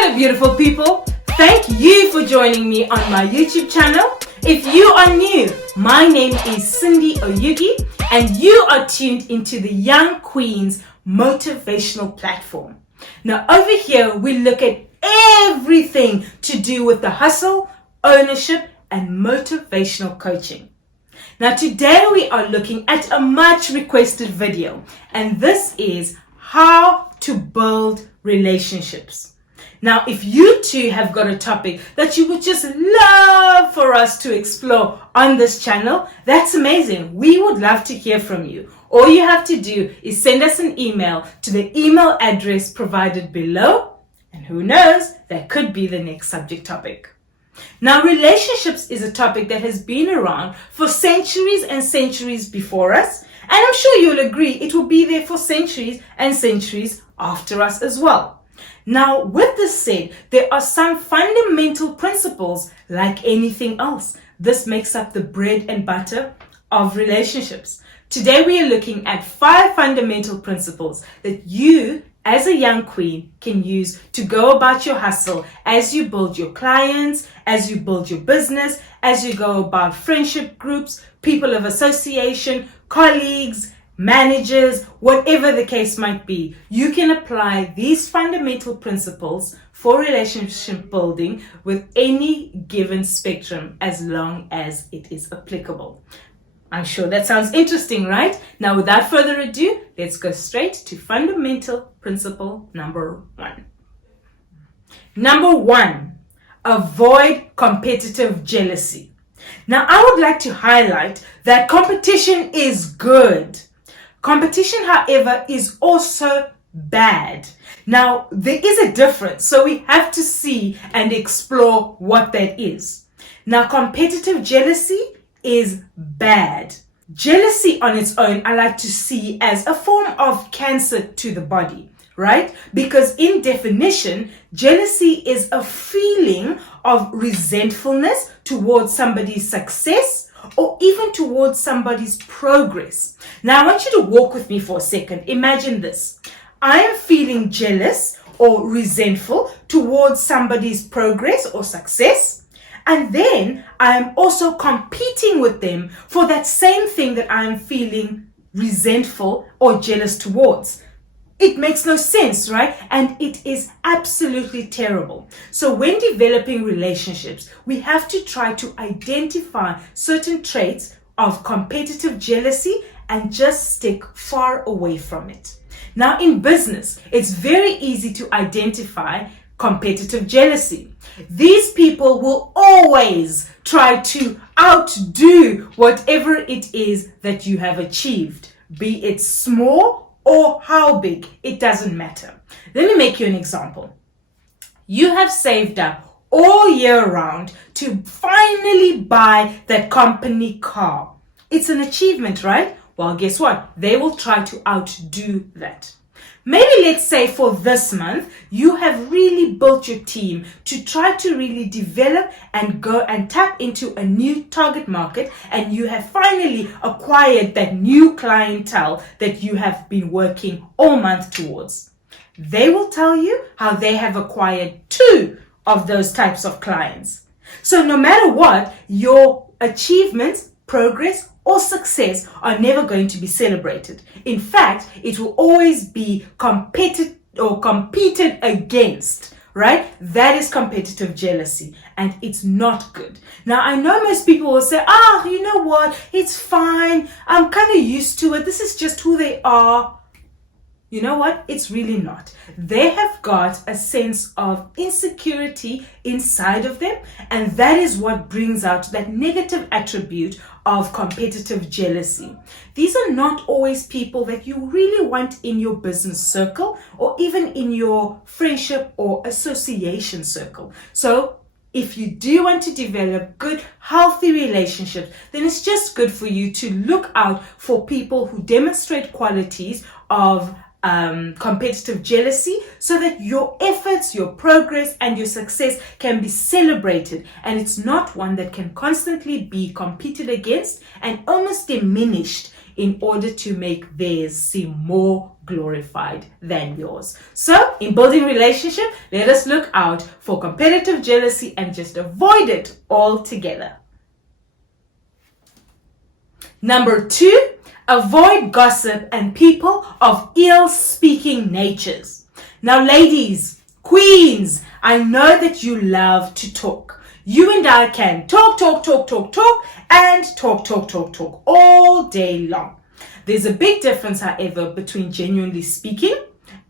Hello beautiful people, thank you for joining me on my YouTube channel. If you are new, my name is Cindy Oyugi and you are tuned into the Young Queens Motivational platform. Now over here we look at everything to do with the hustle, ownership and motivational coaching. Now today we are looking at a much requested video, and this is how to build relationships. Now if you too have got a topic that you would just love for us to explore on this channel, that's amazing. We would love to hear from you. All you have to do is send us an email to the email address provided below, and who knows, that could be the next subject topic. Now, relationships is a topic that has been around for centuries and centuries before us, and I'm sure you'll agree it will be there for centuries and centuries after us as well. Now, with this said, there are some fundamental principles like anything else. This makes up the bread and butter of relationships. Today, we are looking at 5 fundamental principles that you as a young queen can use to go about your hustle as you build your clients, as you build your business, as you go about friendship groups, people of association, colleagues, managers, whatever the case might be. You can apply these fundamental principles for relationship building with any given spectrum as long as it is applicable. I'm sure that sounds interesting, right? Now, without further ado, let's go straight to fundamental principle number 1. Number 1, avoid competitive jealousy. Now, I would like to highlight that competition is good. Competition, however, is also bad. Now, there is a difference, so we have to see and explore what that is. Now, competitive jealousy is bad. Jealousy on its own, I like to see as a form of cancer to the body, right? Because in definition, jealousy is a feeling of resentfulness towards somebody's success or even towards somebody's progress. Now, I want you to walk with me for a second. Imagine this. I am feeling jealous or resentful towards somebody's progress or success. And then I am also competing with them for that same thing that I am feeling resentful or jealous towards. It makes no sense, right? And it is absolutely terrible. So when developing relationships, we have to try to identify certain traits of competitive jealousy and just stick far away from it. Now in business, it's very easy to identify competitive jealousy. These people will always try to outdo whatever it is that you have achieved, be it small or how big, it doesn't matter. Let me make you an example. You have saved up all year round to finally buy that company car. It's an achievement, right? Well, guess what? They will try to outdo that. Maybe let's say for this month, you have really built your team to try to really develop and go and tap into a new target market, and you have finally acquired that new clientele that you have been working all month towards. They will tell you how they have acquired 2 of those types of clients. So no matter what, your achievements, progress, or success are never going to be celebrated. In fact, it will always be competed against, right? That is competitive jealousy, and it's not good. Now, I know most people will say, you know what? It's fine. I'm kind of used to it. This is just who they are. You know what? It's really not. They have got a sense of insecurity inside of them, and that is what brings out that negative attribute of competitive jealousy. These are not always people that you really want in your business circle or even in your friendship or association circle. So if you do want to develop good, healthy relationships, then it's just good for you to look out for people who demonstrate qualities of competitive jealousy, so that your efforts, your progress, and your success can be celebrated, and it's not one that can constantly be competed against and almost diminished in order to make theirs seem more glorified than yours. So in building relationship, let us look out for competitive jealousy and just avoid it altogether. Number 2, avoid gossip and people of ill-speaking natures. Now, ladies, queens, I know that you love to talk. You and I can talk, and talk all day long. There's a big difference, however, between genuinely speaking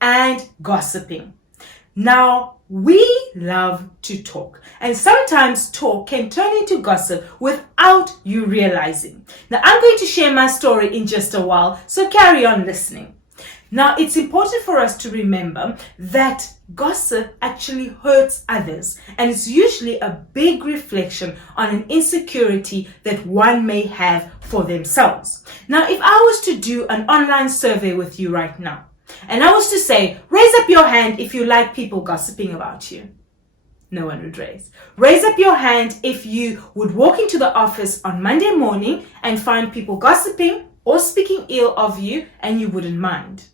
and gossiping. Now, we love to talk, and sometimes talk can turn into gossip without you realizing. Now, I'm going to share my story in just a while, so carry on listening. Now, it's important for us to remember that gossip actually hurts others, and it's usually a big reflection on an insecurity that one may have for themselves. Now, if I was to do an online survey with you right now, and I was to say, raise up your hand if you like people gossiping about you. No one would raise. Raise up your hand if you would walk into the office on Monday morning and find people gossiping or speaking ill of you and you wouldn't mind.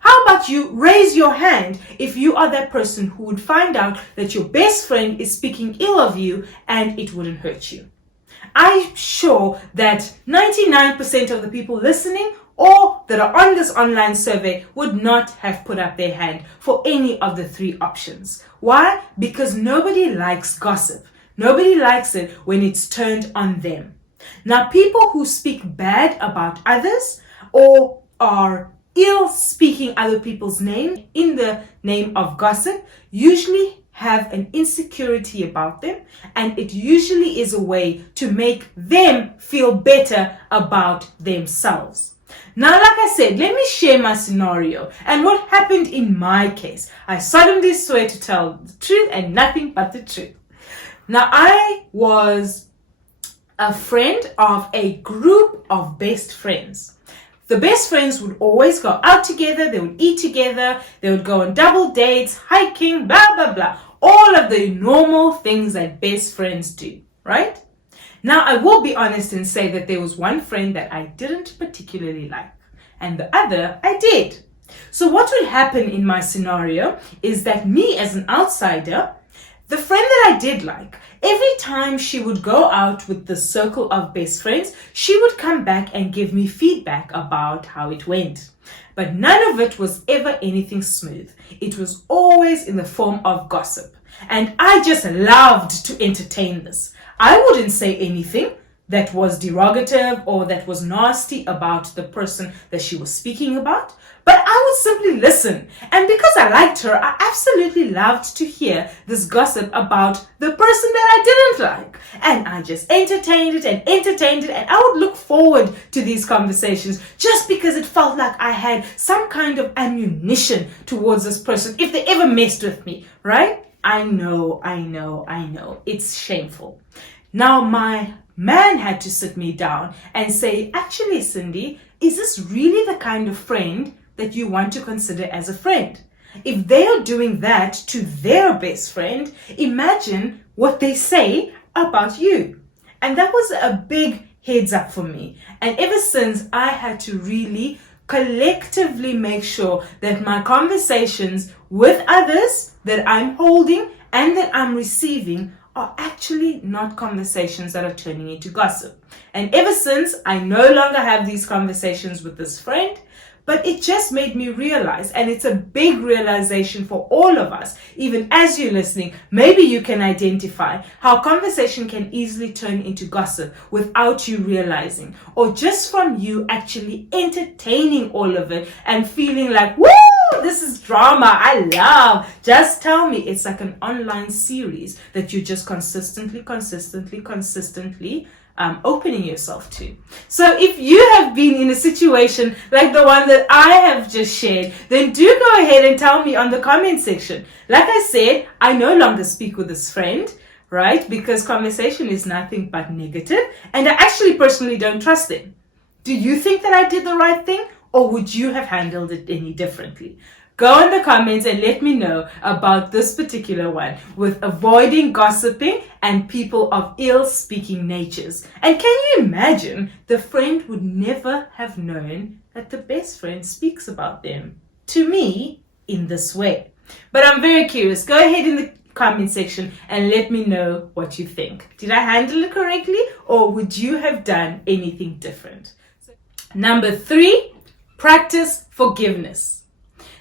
How about you raise your hand if you are that person who would find out that your best friend is speaking ill of you and it wouldn't hurt you? I'm sure that 99% of the people listening or that are on this online survey would not have put up their hand for any of the 3 options. Why? Because nobody likes gossip. Nobody likes it when it's turned on them. Now, people who speak bad about others or are ill-speaking other people's name in the name of gossip usually have an insecurity about them, and it usually is a way to make them feel better about themselves. Now, like I said, let me share my scenario and what happened in my case. I solemnly swear to tell the truth and nothing but the truth. Now, I was a friend of a group of best friends. The best friends would always go out together, they would eat together, they would go on double dates, hiking, blah, blah, blah. All of the normal things that best friends do, right? Now, I will be honest and say that there was one friend that I didn't particularly like, and the other I did. So what would happen in my scenario is that me as an outsider, the friend that I did like, every time she would go out with the circle of best friends, she would come back and give me feedback about how it went. But none of it was ever anything smooth. It was always in the form of gossip. And I just loved to entertain this. I wouldn't say anything that was derogative or that was nasty about the person that she was speaking about, but I would simply listen. And because I liked her, I absolutely loved to hear this gossip about the person that I didn't like. And I just entertained it, and I would look forward to these conversations just because it felt like I had some kind of ammunition towards this person if they ever messed with me, right? I know. It's shameful. Now, my man had to sit me down and say, actually, Cindy, is this really the kind of friend that you want to consider as a friend? If they are doing that to their best friend, imagine what they say about you. And that was a big heads up for me. And ever since, I had to really collectively make sure that my conversations with others that I'm holding and that I'm receiving are actually not conversations that are turning into gossip. And ever since, I no longer have these conversations with this friend, but it just made me realize, and it's a big realization for all of us, even as you're listening, maybe you can identify how conversation can easily turn into gossip without you realizing, or just from you actually entertaining all of it and feeling like, woo, this is drama, I love. Just tell me. It's like an online series that you just consistently opening yourself to. So if you have been in a situation like the one that I have just shared, then do go ahead and tell me on the comment section. Like I said, I no longer speak with this friend, right? Because conversation is nothing but negative, and I actually personally don't trust them. Do you think that I did the right thing, or would you have handled it any differently? Go in the comments and let me know about this particular one with avoiding gossiping and people of ill-speaking natures. And can you imagine, the friend would never have known that the best friend speaks about them to me in this way. But I'm very curious. Go ahead in the comment section and let me know what you think. Did I handle it correctly, or would you have done anything different? Number 3, practice forgiveness.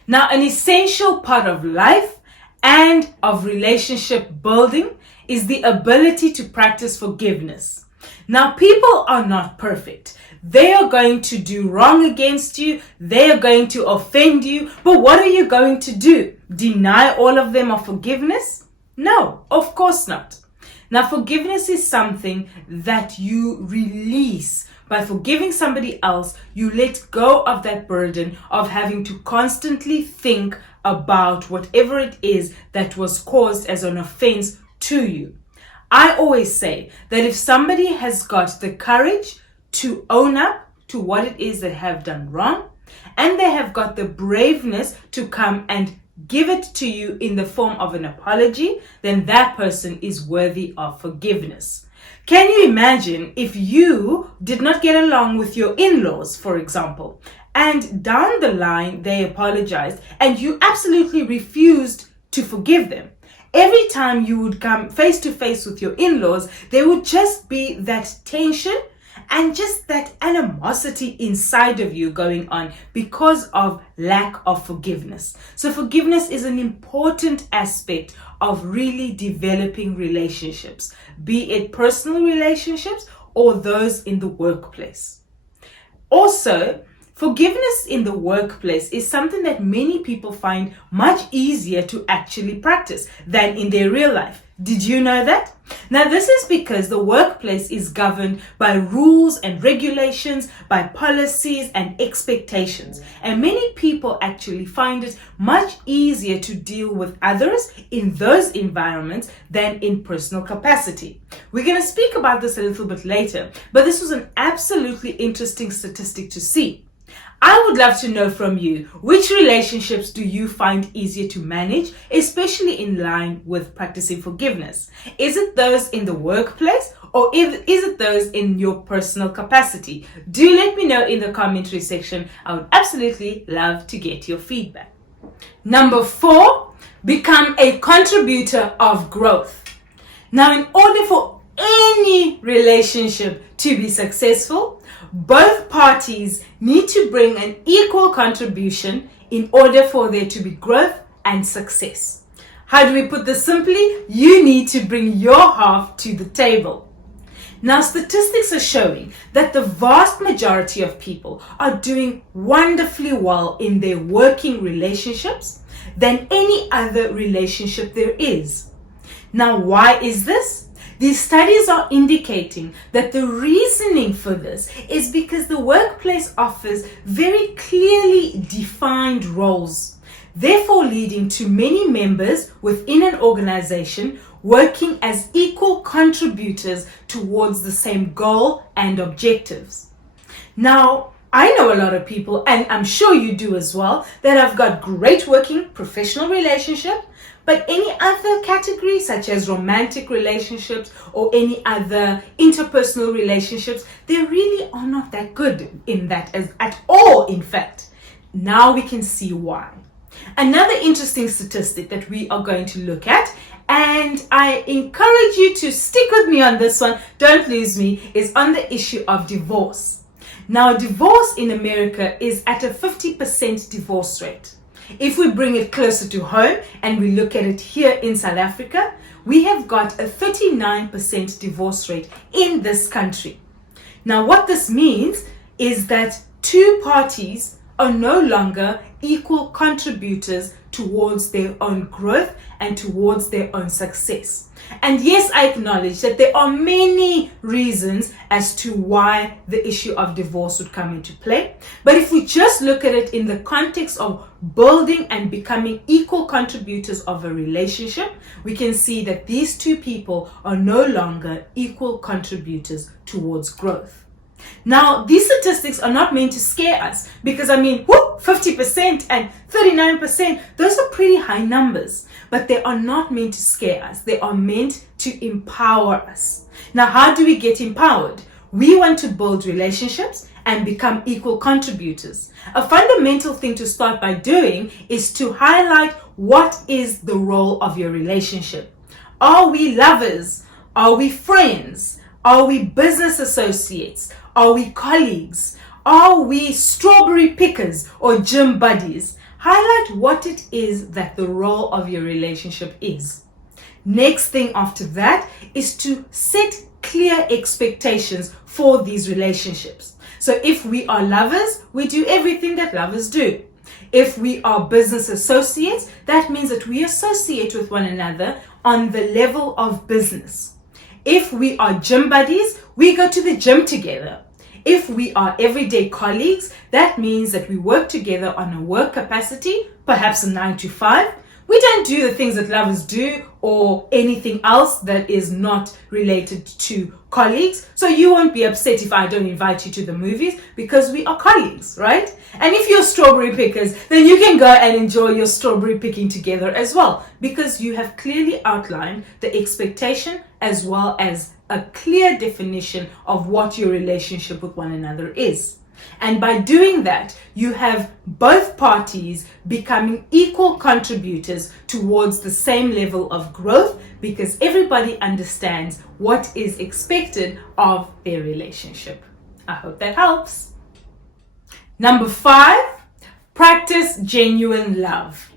Now, an essential part of life and of relationship building is the ability to practice forgiveness. Now, people are not perfect. They are going to do wrong against you. They are going to offend you. But what are you going to do? Deny all of them of forgiveness? No, of course not. Now, forgiveness is something that you release. By forgiving somebody else, you let go of that burden of having to constantly think about whatever it is that was caused as an offense to you. I always say that if somebody has got the courage to own up to what it is they have done wrong, and they have got the braveness to come and give it to you in the form of an apology, then that person is worthy of forgiveness. Can you imagine if you did not get along with your in-laws, for example, and down the line they apologized and you absolutely refused to forgive them? Every time you would come face to face with your in-laws, there would just be that tension and just that animosity inside of you going on because of lack of forgiveness. So forgiveness is an important aspect of really developing relationships, be it personal relationships or those in the workplace. Also, forgiveness in the workplace is something that many people find much easier to actually practice than in their real life. Did you know that? Now, this is because the workplace is governed by rules and regulations, by policies and expectations. And many people actually find it much easier to deal with others in those environments than in personal capacity. We're going to speak about this a little bit later, but this was an absolutely interesting statistic to see. I would love to know from you, which relationships do you find easier to manage, especially in line with practicing forgiveness? Is it those in the workplace, or is it those in your personal capacity? Do let me know in the commentary section. I would absolutely love to get your feedback. Number 4, become a contributor of growth. Now, in order for any relationship to be successful, both parties need to bring an equal contribution in order for there to be growth and success. How do we put this simply? You need to bring your half to the table. Now, statistics are showing that the vast majority of people are doing wonderfully well in their working relationships than any other relationship there is. Now, why is this? These studies are indicating that the reasoning for this is because the workplace offers very clearly defined roles, therefore leading to many members within an organization working as equal contributors towards the same goal and objectives. Now, I know a lot of people, and I'm sure you do as well, that have got great working professional relationships, but any other category, such as romantic relationships or any other interpersonal relationships, they really are not that good in that at all, in fact. Now we can see why. Another interesting statistic that we are going to look at, and I encourage you to stick with me on this one, don't lose me, is on the issue of divorce. Now, divorce in America is at a 50% divorce rate. If we bring it closer to home and we look at it here in South Africa, we have got a 39% divorce rate in this country. Now, what this means is that two parties are no longer equal contributors towards their own growth and towards their own success. And yes, I acknowledge that there are many reasons as to why the issue of divorce would come into play. But if we just look at it in the context of building and becoming equal contributors of a relationship, we can see that these two people are no longer equal contributors towards growth. Now, these statistics are not meant to scare us because 50% and 39%, those are pretty high numbers, but they are not meant to scare us. They are meant to empower us. Now, how do we get empowered? We want to build relationships and become equal contributors. A fundamental thing to start by doing is to highlight what is the role of your relationship. Are we lovers? Are we friends? Are we business associates? Are we colleagues? Are we strawberry pickers or gym buddies? Highlight what it is that the role of your relationship is. Next thing after that is to set clear expectations for these relationships. So if we are lovers, we do everything that lovers do. If we are business associates, that means that we associate with one another on the level of business. If we are gym buddies, we go to the gym together. If we are everyday colleagues, that means that we work together on a work capacity, perhaps a 9 to 5. We don't do the things that lovers do or anything else that is not related to colleagues. So you won't be upset if I don't invite you to the movies because we are colleagues, right? And if you're strawberry pickers, then you can go and enjoy your strawberry picking together as well because you have clearly outlined the expectation as well as a clear definition of what your relationship with one another is. And by doing that, you have both parties becoming equal contributors towards the same level of growth because everybody understands what is expected of their relationship. I hope that helps. Number 5, practice genuine love.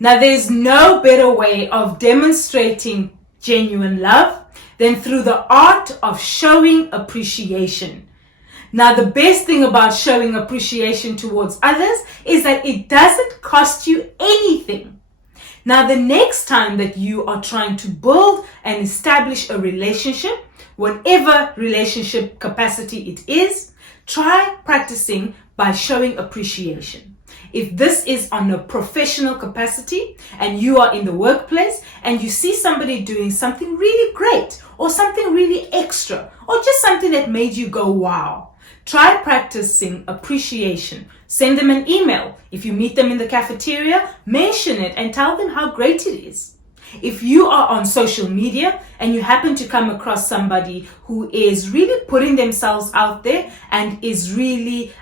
Now, there's no better way of demonstrating genuine love than through the art of showing appreciation. Now, the best thing about showing appreciation towards others is that it doesn't cost you anything. Now, the next time that you are trying to build and establish a relationship, whatever relationship capacity it is, try practicing by showing appreciation. If this is on a professional capacity and you are in the workplace and you see somebody doing something really great or something really extra or just something that made you go, wow, try practicing appreciation. Send them an email. If you meet them in the cafeteria, mention it and tell them how great it is. If you are on social media and you happen to come across somebody who is really putting themselves out there and is really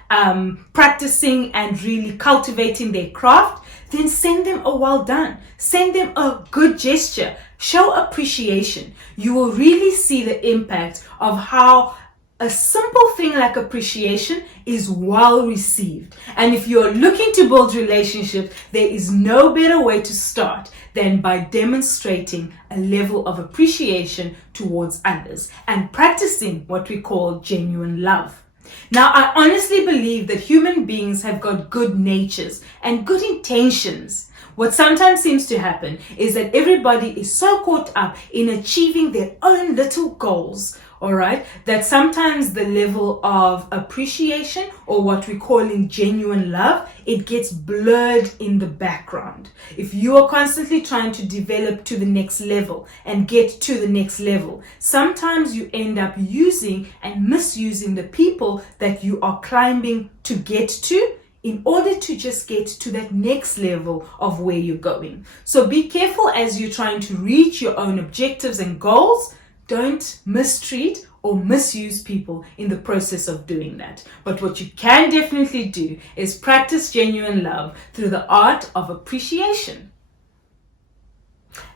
practicing and really cultivating their craft, then send them a well done. Send them a good gesture. Show appreciation. You will really see the impact of how a simple thing like appreciation is well received. And if you're looking to build relationships, there is no better way to start than by demonstrating a level of appreciation towards others and practicing what we call genuine love. Now, I honestly believe that human beings have got good natures and good intentions. What sometimes seems to happen is that everybody is so caught up in achieving their own little goals, all right, that sometimes the level of appreciation or what we call in genuine love, it gets blurred in the background. If you are constantly trying to develop to the next level and get to the next level, sometimes you end up using and misusing the people that you are climbing to get to in order to just get to that next level of where you're going. So be careful as you're trying to reach your own objectives and goals. Don't mistreat or misuse people in the process of doing that. But what you can definitely do is practice genuine love through the art of appreciation.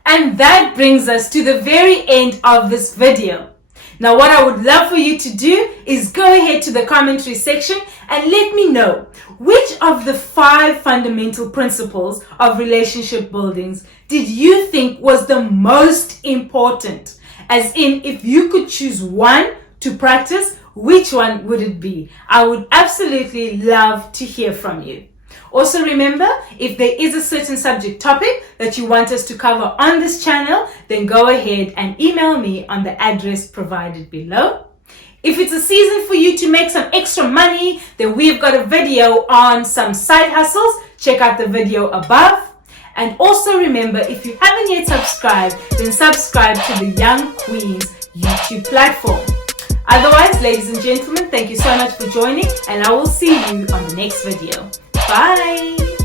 And that brings us to the very end of this video. Now, what I would love for you to do is go ahead to the commentary section and let me know which of the 5 fundamental principles of relationship buildings did you think was the most important? As in, if you could choose one to practice, which one would it be? I would absolutely love to hear from you. Also remember, if there is a certain subject topic that you want us to cover on this channel, then go ahead and email me on the address provided below. If it's a season for you to make some extra money, then we've got a video on some side hustles. Check out the video above. And also remember, if you haven't yet subscribed, then subscribe to the Young Queens YouTube platform. Otherwise, ladies and gentlemen, thank you so much for joining, and I will see you on the next video. Bye.